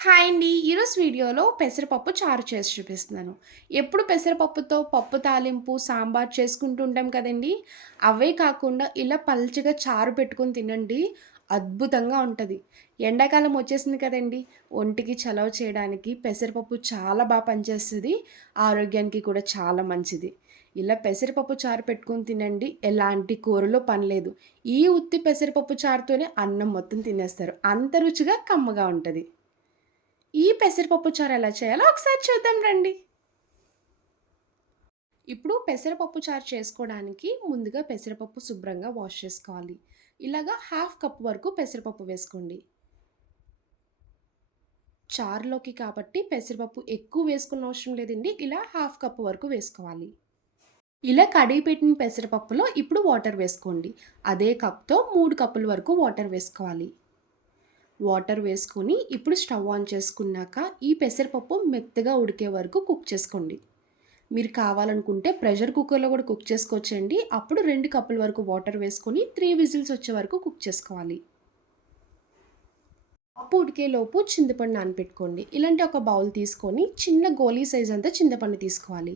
Hi అండి. ఈరోజు వీడియోలో పెసరపప్పు చారు చేసి చూపిస్తున్నాను. ఎప్పుడు పెసరపప్పుతో పప్పు తాలింపు, సాంబార్ చేసుకుంటూ ఉంటాం కదండీ! అవే కాకుండా ఇలా పల్చగా చారు పెట్టుకొని తినండి. అద్భుతంగా ఉంటుంది ఎండాకాలం వచ్చేసింది కదండీ! ఒంటికి చలవ చేయడానికి పెసరపప్పు చాలా బాగా పనిచేస్తుంది ఆరోగ్యానికి కూడా చాలా మంచిది. ఇలా పెసరపప్పు చారు పెట్టుకొని తినండి. ఎలాంటి కూరలో పని లేదు. ఈ ఉత్తి పెసరపప్పు చారుతోనే అన్నం మొత్తం తినేస్తారు. అంత రుచిగా, కమ్మగా ఉంటుంది ఈ పెసరపప్పు చారు ఎలా చేయాలో ఒకసారి చూద్దాం రండి. ఇప్పుడు పెసరపప్పు చారు చేసుకోవడానికి ముందుగా పెసరపప్పు శుభ్రంగా వాష్ చేసుకోవాలి. ఇలాగా హాఫ్ కప్ వరకు పెసరపప్పు వేసుకోండి. చారులోకి కాబట్టి పెసరపప్పు ఎక్కువ వేసుకున్న అవసరం లేదండి. ఇలా హాఫ్ కప్ వరకు వేసుకోవాలి. ఇలా కడిగి పెట్టిన పెసరపప్పులో ఇప్పుడు వాటర్ వేసుకోండి. అదే కప్‌తో మూడు కప్పుల వరకు వాటర్ వేసుకోవాలి. వాటర్ వేసుకొని ఇప్పుడు స్టవ్ ఆన్ చేసుకున్నాక ఈ పెసరపప్పు మెత్తగా ఉడికే వరకు కుక్ చేసుకోండి. మీరు కావాలనుకుంటే ప్రెషర్ కుక్కర్‌లో కూడా కుక్ చేసుకోవచ్చండి. అప్పుడు రెండు కప్పుల వరకు వాటర్ వేసుకొని త్రీ విజిల్స్ వచ్చే వరకు కుక్ చేసుకోవాలి. పప్పు ఉడికేలోపు చింతపండు నానపెట్టుకోండి. ఇలాంటి ఒక బౌల్ తీసుకొని చిన్న గోలీ సైజ్ అంతా చింతపండు తీసుకోవాలి.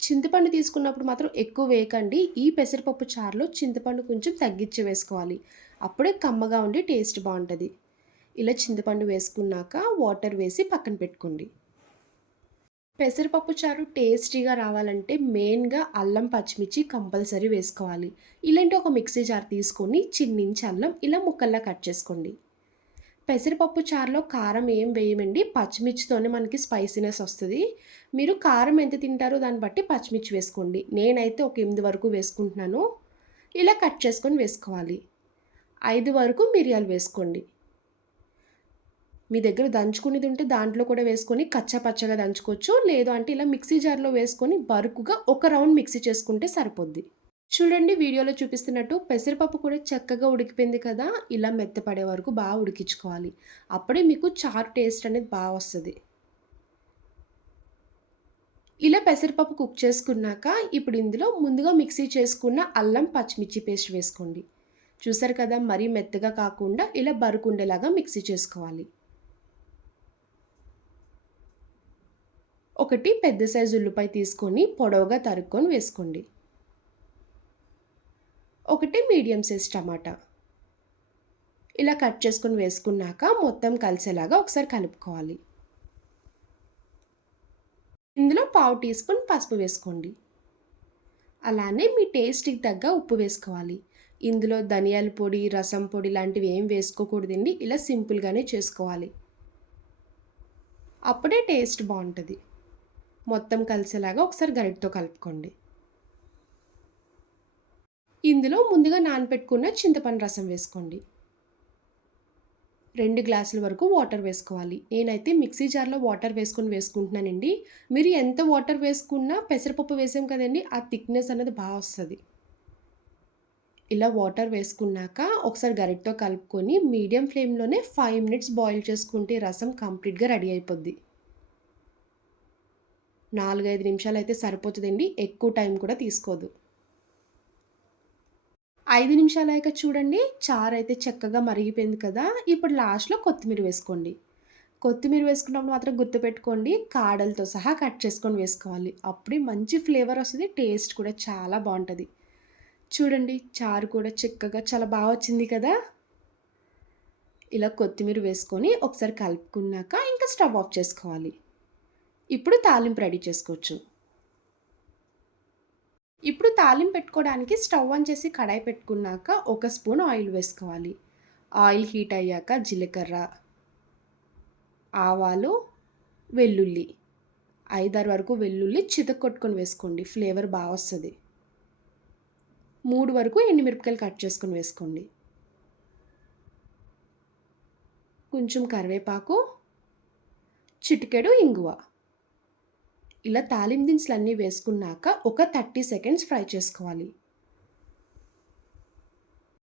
చింతపండు తీసుకున్నప్పుడు మాత్రం ఎక్కువ వేయకండి. ఈ పెసరపప్పు చారులో చింతపండు కొంచెం తగ్గించి వేసుకోవాలి. అప్పుడే కమ్మగా ఉండి టేస్ట్ బాగుంటుంది ఇలా చింతపండు వేసుకున్నాక వాటర్ వేసి పక్కన పెట్టుకోండి. పెసరపప్పు చారు టేస్టీగా రావాలంటే మెయిన్‌గా అల్లం, పచ్చిమిర్చి కంపల్సరీ వేసుకోవాలి. ఇలాంటి ఒక మిక్సీ జార్ తీసుకొని చిన్నించి అల్లం ఇలా ముక్కల్లా కట్ చేసుకోండి. పెసరపప్పు చారులో కారం ఏం వేయమండి. పచ్చిమిర్చితోనే మనకి స్పైసీనెస్ వస్తుంది మీరు కారం ఎంత తింటారో దాన్ని బట్టి పచ్చిమిర్చి వేసుకోండి. నేనైతే ఒక ఎనిమిది వరకు వేసుకుంటున్నాను. ఇలా కట్ చేసుకొని వేసుకోవాలి. ఐదు వరకు మిరియాలు వేసుకోండి. మీ దగ్గర దంచుకునేది ఉంటే దాంట్లో కూడా వేసుకొని కచ్చా పచ్చగా దంచుకోవచ్చు. లేదు అంటే ఇలా మిక్సీ జార్‌లో వేసుకొని బరుకుగా ఒక రౌండ్ మిక్సీ చేసుకుంటే సరిపోద్ది. చూడండి వీడియోలో చూపిస్తున్నట్టు పెసరపప్పు కూడా చక్కగా ఉడికిపోయింది కదా! ఇలా మెత్తపడే వరకు బాగా ఉడికించుకోవాలి. అప్పుడే మీకు చారు టేస్ట్ అనేది బాగా వస్తుంది ఇలా పెసరపప్పు కుక్ చేసుకున్నాక ఇప్పుడు ఇందులో ముందుగా మిక్సీ చేసుకున్న అల్లం, పచ్చిమిర్చి పేస్ట్ వేసుకోండి. చూసారు కదా! మరీ మెత్తగా కాకుండా ఇలా బరుకుండేలాగా మిక్సీ చేసుకోవాలి. ఒకటి పెద్ద సైజు ఉల్లిపాయ తీసుకొని పొడవుగా తరుక్కొని వేసుకోండి. ఒకటి మీడియం సైజ్ టమాటా. ఇలా కట్ చేసుకొని వేసుకున్నాక మొత్తం కలిసేలాగా ఒకసారి కలుపుకోవాలి. ఇందులో పావు టీ స్పూన్ పసుపు వేసుకోండి. అలానే మీ టేస్ట్‌కి తగ్గ ఉప్పు వేసుకోవాలి. ఇందులో ధనియాల పొడి, రసం పొడి లాంటివి ఏం వేసుకోకూడదండి. ఇలా సింపుల్‌గానే చేసుకోవాలి. అప్పుడే టేస్ట్ బాగుంటుంది మొత్తం కలిసేలాగా ఒకసారి గరిటతో కలుపుకోండి. ఇందులో ముందుగా నానపెట్టుకున్న చింతపండు రసం వేసుకోండి. రెండు గ్లాసుల వరకు వాటర్ వేసుకోవాలి. నేనైతే మిక్సీ జార్‌లో వాటర్ వేసుకొని వేసుకుంటున్నానండి. మీరు ఎంత వాటర్ వేసుకున్నా పెసరపప్పు వేసాం కదండీ! ఆ థిక్‌నెస్ అనేది బాగా వస్తుంది ఇలా వాటర్ వేసుకున్నాక ఒకసారి గరిటతో కలుపుకొని మీడియం ఫ్లేమ్‌లోనే ఫైవ్ మినిట్స్ బాయిల్ చేసుకుంటే రసం కంప్లీట్‌గా రెడీ అయిపోద్ది. నాలుగైదు నిమిషాలు అయితే సరిపోతుందండి ఎక్కువ టైం కూడా తీసుకోదు. 5 నిమిషాలయ్యాక చూడండి చారు అయితే చక్కగా మరిగిపోయింది కదా! ఇప్పుడు లాస్ట్‌లో కొత్తిమీర వేసుకోండి. కొత్తిమీర వేసుకున్నప్పుడు మాత్రం గుర్తుపెట్టుకోండి కాడలతో సహా కట్ చేసుకొని వేసుకోవాలి. అప్పుడే మంచి ఫ్లేవర్ వస్తుంది టేస్ట్ కూడా చాలా బాగుంటుంది చూడండి చారు కూడా చక్కగా చాలా బాగా వచ్చింది కదా! ఇలా కొత్తిమీర వేసుకొని ఒకసారి కలుపుకున్నాక ఇంకా స్టవ్ ఆఫ్ చేసుకోవాలి. ఇప్పుడు తాలింపు రెడీ చేసుకోవచ్చు. ఇప్పుడు తాలింపు పెట్టుకోవడానికి స్టవ్ ఆన్ చేసి కడాయి పెట్టుకున్నాక ఒక స్పూన్ ఆయిల్ వేసుకోవాలి. ఆయిల్ హీట్ అయ్యాక జీలకర్ర, ఆవాలు, వెల్లుల్లి 5, 6 వరకు వెల్లుల్లి చితక్కొట్టుకొని వేసుకోండి. ఫ్లేవర్ బాగా వస్తుంది మూడు వరకు ఎండుమిరపకాయలు కట్ చేసుకొని వేసుకోండి. కొంచెం కరివేపాకు, చిటికెడు ఇంగువ. ఇలా తాలింపు దినుసులన్నీ వేసుకున్నాక ఒక 30 సెకండ్స్ ఫ్రై చేసుకోవాలి.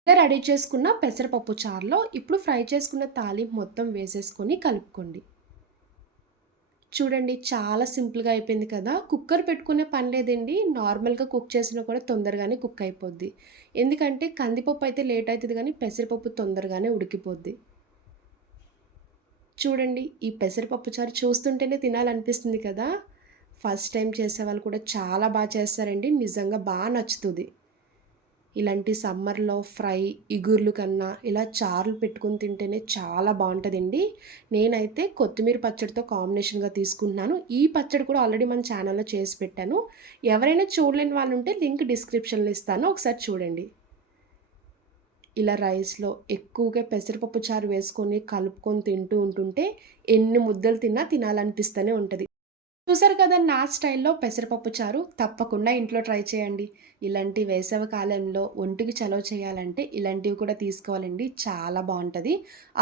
ఇలా రెడీ చేసుకున్న పెసరపప్పు చారులో ఇప్పుడు ఫ్రై చేసుకున్న తాలింపు మొత్తం వేసేసుకొని కలుపుకోండి. చూడండి చాలా సింపుల్‌గా అయిపోయింది కదా! కుక్కర్ పెట్టుకునే పని లేదండి. నార్మల్‌గా కుక్ చేసినా కూడా తొందరగానే కుక్ అయిపోద్ది. ఎందుకంటే కందిపప్పు అయితే లేట్ అవుతుంది కానీ పెసరపప్పు తొందరగానే ఉడికిపోద్ది. చూడండి ఈ పెసరపప్పు చారు చూస్తుంటేనే తినాలనిపిస్తుంది కదా ఫస్ట్ టైం చేసేవాళ్ళు కూడా చాలా బాగా చేస్తారండి. నిజంగా బాగా నచ్చుతుంది. ఇలాంటి సమ్మర్లో ఫ్రై ఇగుర్లు కన్నా ఇలా చారులు పెట్టుకొని తింటేనే చాలా బాగుంటుందండి. నేనైతే కొత్తిమీర పచ్చడితో కాంబినేషన్గా తీసుకుంటున్నాను. ఈ పచ్చడి కూడా ఆల్రెడీ మన ఛానల్లో చేసి పెట్టాను. ఎవరైనా చూడలేని వాళ్ళు ఉంటే లింక్ డిస్క్రిప్షన్లో ఇస్తాను. ఒకసారి చూడండి. ఇలా రైస్లో ఎక్కువగా పెసరపప్పు చారు వేసుకొని కలుపుకొని తింటూ ఉంటుంటే ఎన్ని ముద్దలు తిన్నా తినాలనిపిస్తూనే ఉంటుంది. చూసారు కదా నా స్టైల్లో పెసరపప్పు చారు తప్పకుండా ఇంట్లో ట్రై చేయండి. ఇలాంటి వేసవి కాలంలో ఒంటికి చలవ చేయాలంటే ఇలాంటివి కూడా తీసుకోవాలండి. చాలా బాగుంటుంది.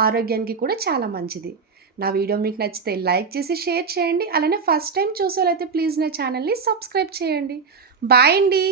ఆరోగ్యానికి కూడా చాలా మంచిది. నా వీడియో మీకు నచ్చితే లైక్ చేసి షేర్ చేయండి. అలానే ఫస్ట్ టైం చూసేవాళ్ళైతే ప్లీజ్ నా ఛానల్ని సబ్స్క్రైబ్ చేయండి. బాయ్ అండి.